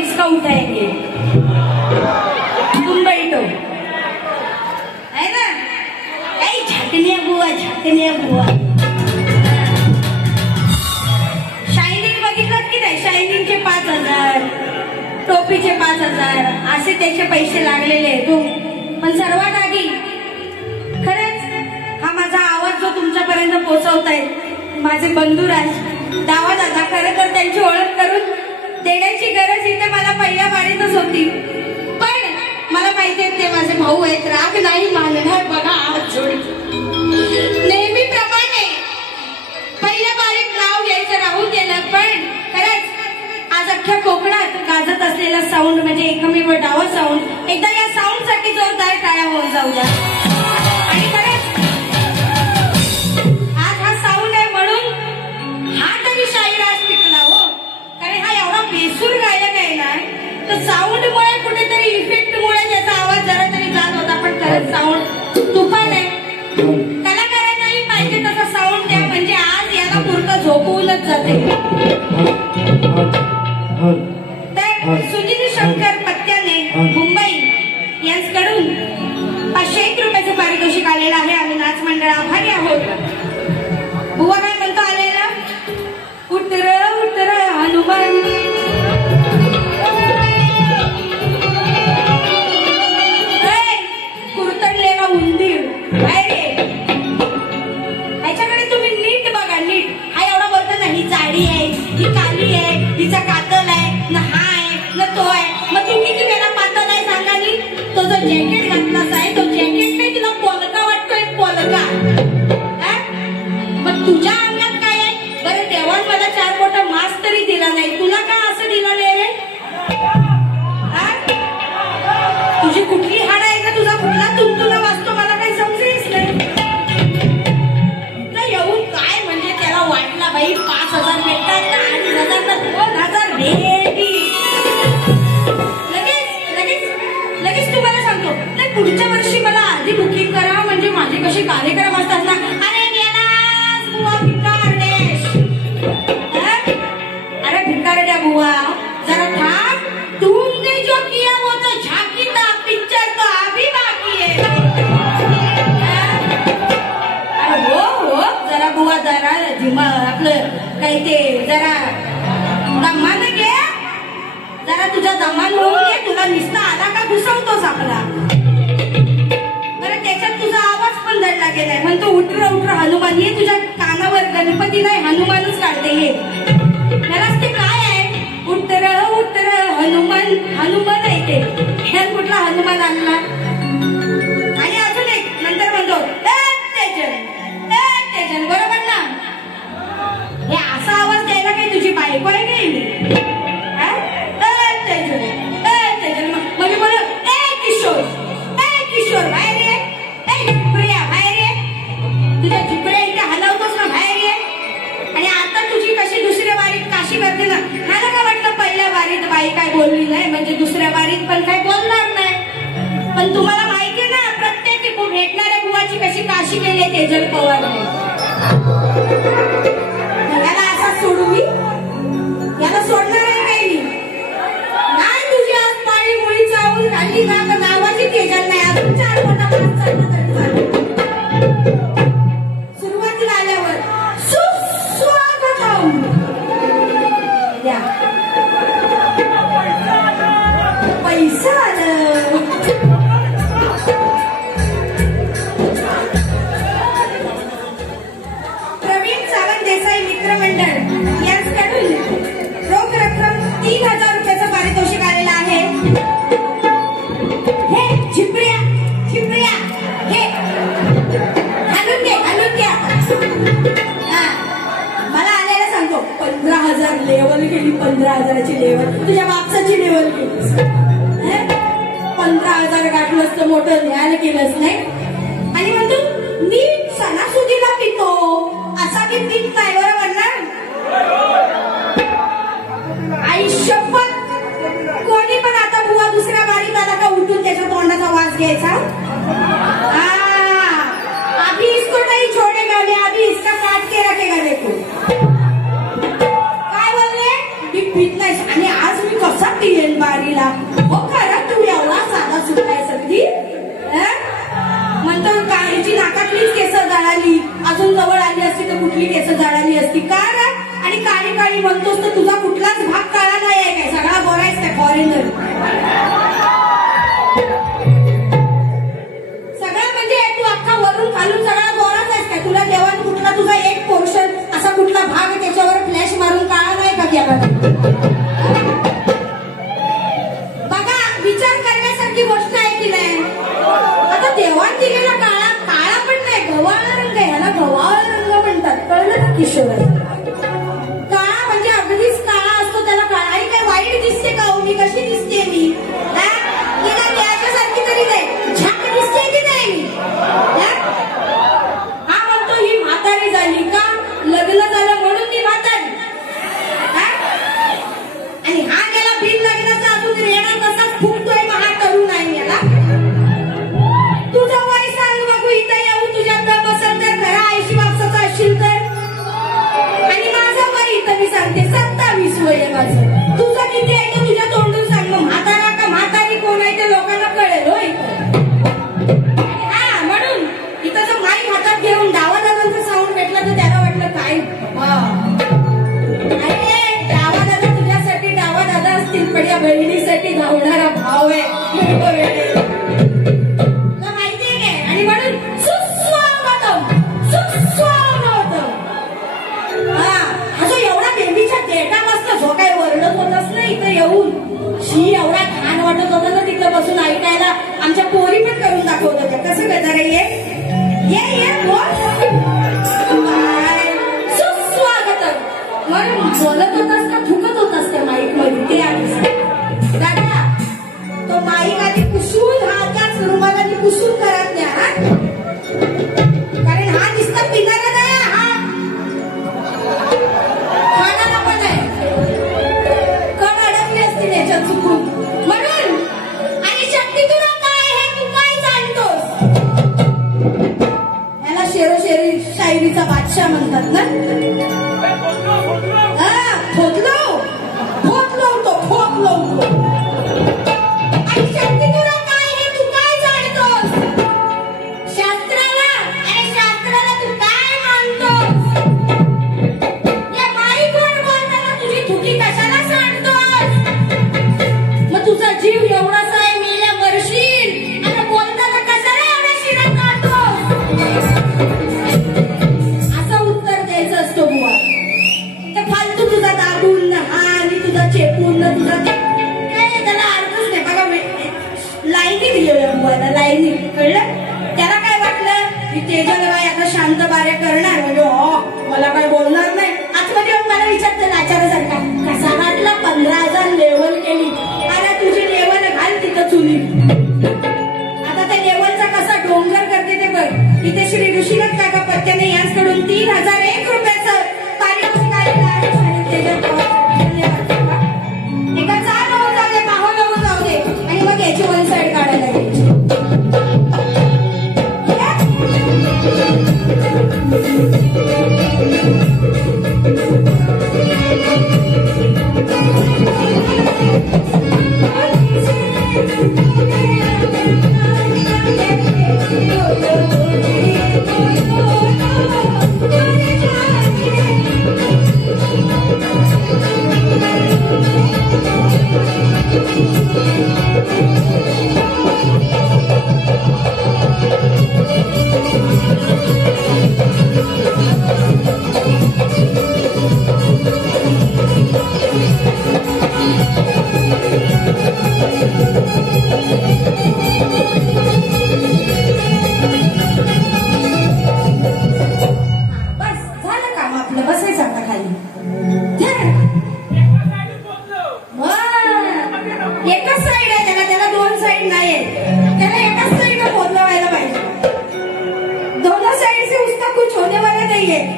इसका उठाएंगे मुंबई तो है ना, काही झाकण्या बुवा. शायनिंग बघितलं की नाही, शायनिंगचे 5,000, टोपीचे 5,000 असे त्याचे पैसे लागलेले. पण सर्वात आधी खरंच हा माझा आवाज जो तुमच्यापर्यंत पोहोचवतायत माझे बंधुराज दावा दादा, खरं तर त्यांची ओळख करून देण्याची गरज इथे मला पहिल्या बारीतच होती. पण मला माहितीये ते माझे भाऊ आहेत, राग नाही मानणार. बघा हात जोडी नेहमीप्रमाणे पहिल्या बारीत नाव घ्यायचं राहून गेलं. पण खरंच आज अख्ख्या कोकणात गाजत असलेला साऊंड म्हणजे एकमेव डावा साऊंड. एकदा या साऊंड साठी जोरदार टाळ्या होऊन जाऊ द्या. आणि खरंच आज हा साऊंड आहे म्हणून हा तरी शाहीर आज टिकला हो. कारण हा एवढा बेसूर गायक आहे ना, तर साऊंड मुळे कुठेतरी इफेक्ट मुळे त्याचा आवाज जरा तरी जात होता. पण खरंच साऊंड तुफान आहे. कलाकारांनाही पाहिजे तसा साऊंड द्या, म्हणजे आज याला पुरतं झोपवूनच जाते. तर सुनील शंकर पत्त्याने मुंबई यांच्याकडून 501 रुपयाचं पारितोषिक आलेलं आहे. आम्ही नाच मंडळ आभारी आहोत. बुवा काय म्हणतो आलेला, उतर उतर हनुमान, कुरतडलेला उंदीर. ह्याच्याकडे तुम्ही नीट बघा, नीट. हा एवढा बोलतो ना, ही जाडी आहे, ही काली आहे, हिचा कातल आहे, ना हा आहे ना तो आहे. मग तू किती वेळा पातळ आहे सांगा नी. तो जो जॅकेट घातलाच आहे, तो जॅकेट नाही तुला पोलका वाटतोय, पोलका. मग तुझ्या अंगात काय आहे बरं? देवान मला 4 बोटा मास्क तरी दिला नाही, तुला का असं दिलं रे? तुझी कुठली हाड आहे का, तुझा कुठला तुंतुला वाजतो मला काही समजेच नाही. येऊन काय म्हणजे त्याला वाटला बाई 5,000 भेटतात ना, 2,500 ना 2,000 भेटी. लगेच तुम्हाला सांगतो नाही, पुढच्या वर्षी मला आधी बुकिंग करा, म्हणजे माझे कसे कार्यक्रम असतात ना. अरे गेलास बुवा भिकारडेश, अरे भिकारड्या बुवा जरा थांब. तुमने जो किया वो तो झाकी था, पिक्चर तो अभी बाकी है. हो जरा बुवा जरा धीमा आपलं काही ते जरा दमान घे, जरा तुझा दमान होऊन घे. तुला निस्ता आला का घुसवतोस आपला. बरं त्याच्यात तुझा आवाज पण दडला गेलाय. म्हणतो उठर उठर हनुमान. ये तुझ्या कानावर गणपती नाही हनुमानच काढते. ये त्यालाच ते काय आहे, उठर उठर हनुमान. हनुमान आहे ते, ह्यात कुठला हनुमान आणला. आणि अजून एक नंतर म्हणतो तेजन, बरोबर ना. हे असा आवाज द्यायला काही तुझी बायको आहे काही? तेजन मग मी बोल किशोर बाहेर ये. झुपऱ्या बाहेर ये. तुझ्या झुपऱ्या इथे हलवतोस ना, बाहेर ये. आणि आता तुझी कशी दुसऱ्या बारीत काशी करते ना. मला काय वाटलं पहिल्या बारीत बाई काय बोलली नाही, म्हणजे दुसऱ्या बारीत पण काय बोलणार नाही. पण तुम्हाला माहितीये ना प्रत्येक भेटणाऱ्या बुवाची कशी काशी केली आहे तेजल पवारने. याला असा सोडू मी, याला सोडणार आहे काही नाही. तुझी आज पाळी मुळी चावून खाल्ली ना, तर नावाची तेजल नाही. अजून 4 मोठा माणूस चालला तरी चालेल. सुरुवातीला आल्यावर सुस्वागतम द्या. पैसा आलं. प्रवीण सावंत देसाई मित्रमंडळ यांच्याकडून रोख रक्कम 3,000 रुपयाचं पारितोषिक आलेलं आहे. हे झिपऱ्या हे हलून घ्या. मला आलेला सांगतो 15,000 लेवल केली. 15,000ची लेवल तुझ्या बापसाची लेवल केली. 15,000 गाठलं असतं, मोठं न्यायालय केलंच नाही. आणि म्हणतो मी सणासुदीला पितो, असा मी पीत नाही. बरोबर ना? आई शपथ, कोणी पण आता बुवा दुसऱ्या बारीत आला का उठून त्याच्या तोंडाचा वास घ्यायचा. अभी इसको नहीं छोड़ेगा मैं, अभी इसका काट के रखेगा. देखो काय बोलले, मी पीत नाही. आणि आज मी कसा पिएन काळी म्हणतोस तर तुझा कुठलाच भाग काळा नाही आहे काय? सगळा गोरा आहेस काय? फॉरेनर सगळा म्हणजे तू अख्खा वरून खालून सगळा गोराच आहेस काय? तुला देवान कुठला तुझा एक पोर्शन असा कुठला भाग त्याच्यावर फ्लॅश मारून काळा नाही का केला? गोष्ट आहे की नाही? आता देवान दिलेला काळा काळा पण नाही, गव्हाळा रंग आहे, ह्याला गव्हाळा रंग म्हणतात. कळलं ना किशोर? काळा म्हणजे अगदीच काळा असतो त्याला काळा. आणि काय वाईट दिसते का? मी कशी दिसते? मी त्याच्यासारखी तरी नाही, झाक दिसते की नाही मी? हा म्हणतो ही म्हातारी झाली का? लग्न झालं म्हणून मी म्हातारी. आणि हा गेला बिन लग्नाचा अजून रेणा कसाच फुकतोय. तरुण आहे याला. तुझं वय सांग बघू, इथं येऊ तुझ्या दम असेल तर, खरा 80 वर्षाचा असशील तर. आणि माझं वय इथं मी सांगते 27 वय आहे माझं. तुझं किती आहे ते तुझ्या तोंडून सांग. मग म्हातारा का म्हातारी कोण आहे ते लोकांना कळेल. हो हा म्हणून इथं जर माईक हातात घेऊन डावा दादांचा साऊंड भेटला तर त्याला वाटलं काय अरे डावा दादा तुझ्यासाठी डावा दादा असतील, पण या बहिणीसाठी धावणारा भाव आहे. माहितीये काय? आणि म्हणून सुस्वागतम सुस्वागतम. हा जो एवढा बेबीच्या डेटा मस्त जो काय वरडत होतास ना इथं येऊन, शी एवढा घाण वाटत होता ना तिथं बसून ऐकायला. आमच्या पोरी पण करून दाखवत होत्या. कसं करता रे? ये बोल सुस्वागतम म्हणून बोलत होतास का थुकत होतास त्या माईक मध्ये? ते आधी दादा तो माईक आधी पुसून हा त्याच रुमालाने पुसून करत द्या. कारण हा नुसता पिणारा नाही, हा खाणारा पण आहे. कण अडकली असती त्याच्यात चुकून म्हणून. आणि शक्ती तुला काय हे तू काय जाणतोस? ह्याला शेरोशेरी शायरीचा बादशाह म्हणतात ना. खोदलो तो खोदलो. शक्ती तुला काय हे तू काय जाणतोस? शास्त्राला आणि शास्त्राला तू काय मानतोस? या माईकवर बोलताना तुझी थुकी कशाला सांडतोस? मग तुझा जीव एवढासा आहे, मेल्या मरशील आणि बोलताना कशाला एवढ्या शिरा काढतोस? असं उत्तर द्यायचं असतो बुवा. ते फालतू तुझा दाबून हा आणि तुझा चेपून तुझा त्याला अर्थच नाही. बघा लाईनी दिलेल्या बुवाला, लाईनी. कळलं? त्याला काय वाटलं की तेजल बाई आता शांत बारे करणार म्हणजे मला काय बोलणार नाही. आतमध्ये येऊन मला विचारतं आचार्यासारखा कसा वाटला? 15,000 लेवल केली. अरे तुझी लेवल घाल तिथं चुली. आता त्या लेवलचा कसा डोंगर करते ते बघ. इथे श्री ऋषीनाथ काका पत्त्याने यांच्याकडून 3001 रुपयाचं पारितोषिक आलेलं आहे. तेजल एका चाल होऊन जाऊ दे, पाहून होऊन जाऊ दे, आणि मग याची वन साईड काढायला घ्यायची.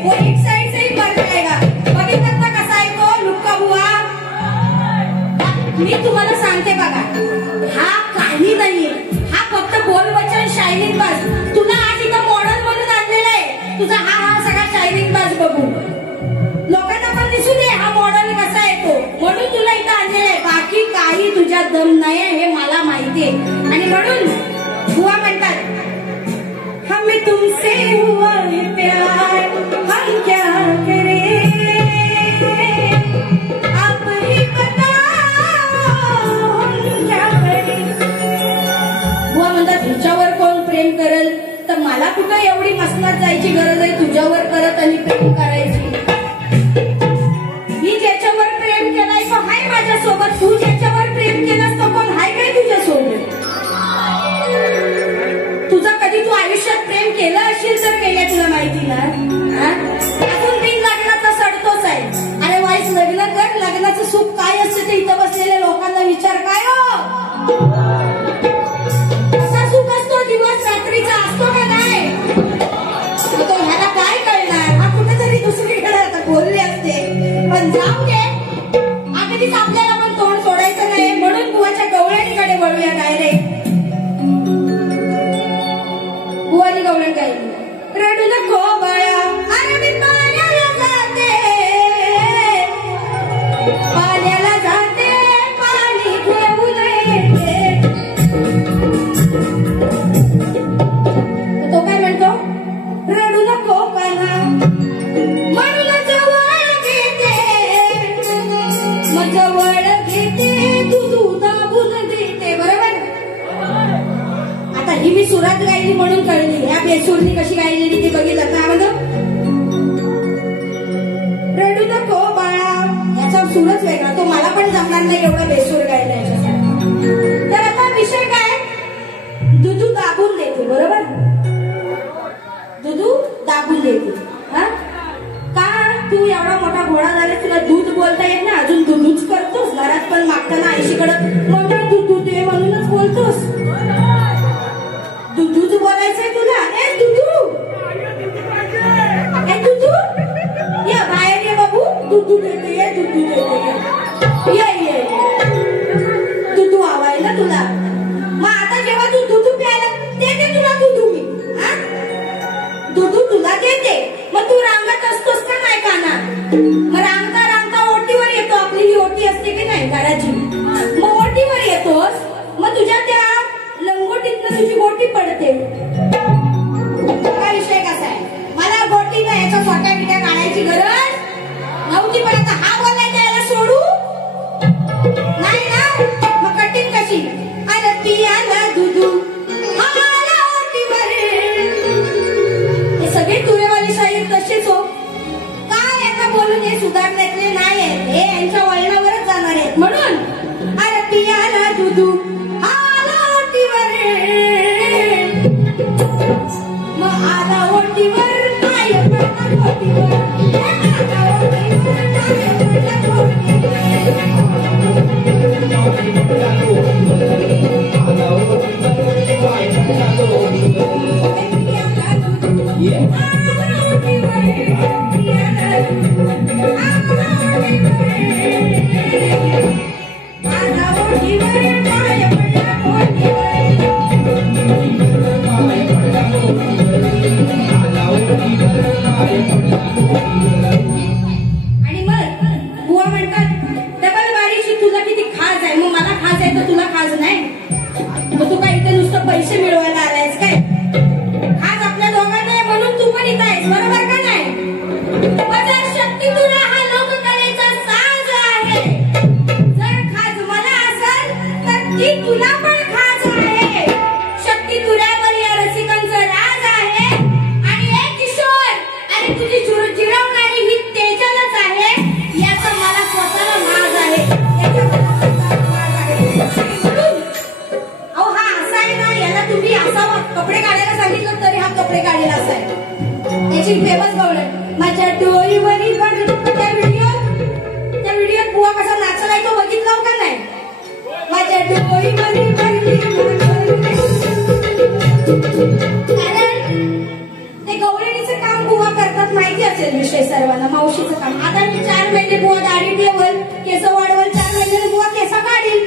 वो एक साइड से ही पड़ जाएगा. बघितलं ना कसा आहे तो लुक्का बुवा. मी तुम्हाला सांगते बघा, हा काही नाहीये, हा फक्त बोलवचन शायनिंग बाज. तुला आज इथं मॉडेल म्हणून आणलेला आहे. तुझा हा सगळा शायनिंग बाज बघू लोकांना पण दिसू दे हा मॉडेल कसा आहे तो, म्हणून तुला इथं आणलेला आहे. बाकी काही तुझ्यात दम नाही हे मला माहितीये. आणि म्हणून बुवा म्हणतात हमें तुमसे हुआ है प्यार हम क्या करें. कुठं एवढी मसनात जायची गरज आहे तुझ्यावर करत आणि प्रेम करायची. मी ज्याच्यावर प्रेम केलाय तो हाय माझ्यासोबत. तू ज्याच्यावर प्रेम केलास तो कोण हाय काय तुझ्यासोबत? तुझा कधी तू आयुष्यात प्रेम केलं असेल तर केलं तुला माहिती ना. अजून बिन लग्नाचा सडतोच आहे. अरे वाईस लग्न कर. लग्नाचं सुख काय असते ते इथं बसलेल्या लोकांना विचार. काय हो कसा सुख असतो दिवस रात्रीचा असतो का नाही? तो ह्याला काय कळणार. हा कुठेतरी दुसरीकडे आता बोलले असते. पण जाऊ दे. अगदीच आपल्याला पण तोंड सोडायचं नाही म्हणून बुवाच्या गवळणीकडे वळूया. डायरेक्ट बुवानी गवळण गायली. रडू नको बाळा अरे मी पाण्याला जाते. पाण्याला जाते पाणी घेऊन येते. तो काय म्हणतो. रडू नको कान्हा म्हणून जवळ घेते. मग जवळ घेते दूध दाबून देते. बरोबर. आता ही मी सुरात गायली म्हणून कळली. ह्या बेसूरनी कशी गायलेली ती बघितलं का. म्हणतो रडू नको बाळा. याचा सूरच वेगळा. तो मला पण जमणार नाही एवढा बेसूर गायला याच्यासाठी. तर आता विषय काय. दुधू दाबून देते. बरोबर. दुधू दाबून देते. हा का तू एवढा मोठा घोडा झाला तुला दूध बोलता येत ना. अजून दुधूच करतोस. घरात पण मागताना आईशीकडं मग दुधू दे म्हणूनच बोलतोस. दुधूच बोलायचंय तुला. ए दुधू ए दुधू या बाहेर ये बाबू. दुधू देते ये दुधू देते ये दुधू हवाय ना तुला. मग आता जेव्हा तू दुधू प्यायला देते तुला दुधू मी. दुधू तुला देते. मग तू रांगत असतोस का नाही काना. मग रांगता रांगता ओटीवर येतो. आपली ही ओटी असते की नाही घराची. मग ओटीवर येतोस. मग तुझ्या त्या लंगोटीतनं तुझी गोटी पडते. हा विषय कसा आहे. मला गोटी ना याच्या छोट्या बिट्या काढायची गरज नव्हती. पण आता हा बोलायचा याला सोडू नाही ना. मग कठीण कशी. अरे पियाला दुधू आला ओटीवर. हे सगळे तुरेवाली शाहीर तसेच हो. काय एका बोलून हे सुधारण्यातले नाही आहेत. हे यांच्या वळणावरच जाणार आहेत. म्हणून अरे पियाला दुधू मग आला ओटीवर काय पडला ओटीवर. आणि मग बुवा म्हणतात डबल बारीची तुला किती खाज आहे. मग मला खाज आहे तर तुला खाज नाही. मग तू काय इथे नुसतं पैसे मिळवायला आलायस काय. खाज आपल्या दोघांना आहे म्हणून तू पण इथं आहेस. बरोबर का नाही. जर शक्ती तुला हा लोककलेचा साज आहे. जर खाज मला असेल तर ती तुला पण खाज आहे. शक्ती तुऱ्यावर या रसिकांचं राज आहे. आणि एक किशोर आणि तुझी चिरवणारी ही तेजलच आहे. याचा मला स्वतःला माज आहे. अहो हा असा आहे ना. याला तुम्ही असा कपडे काढायला सांगितलं तरी हा कपडे काढेल असा आहे. याची फेमस गवळण. माझ्या डोईवरी त्या व्हिडिओत बुवा कसा नाचलाय तो बघितला का नाही. माझ्या डोईवरी ते गवळणीचं काम बुवा करतात माहिती असेल विषय सर्वांना. मावशीचं काम. आता 4 महिने बुवा दाढी ठेवल केस वाढवल. 4 महिने बुवा केस काढील.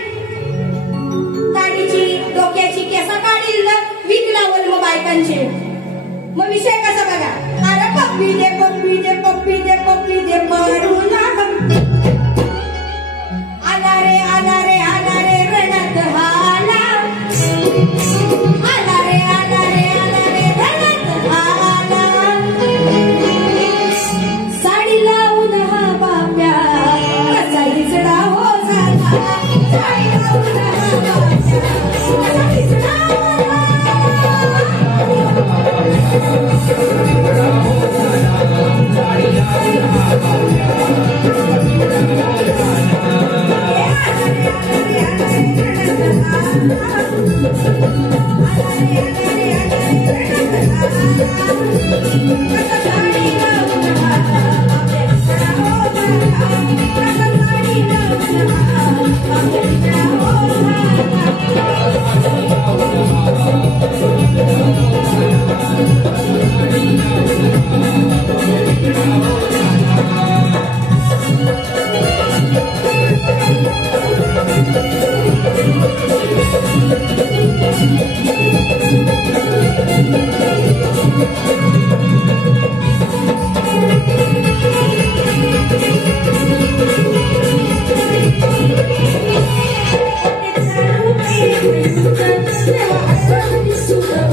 दाढीची डोक्याची केस काढील. वीक लावल मग बायकांची. मग विषय कसा बघा. अरे पप्पी दे पप्पी दे पप्पी दे पप्पी दे परूला. आला रे आला रे आला रे रणात हाला. आला रे आला रे आला रे रणात हाला. साडी लावून हा बाप्या कसा हिचडा हो झाला. साडी लावून हा बाप्या कसा हिचडा हो झाला. It's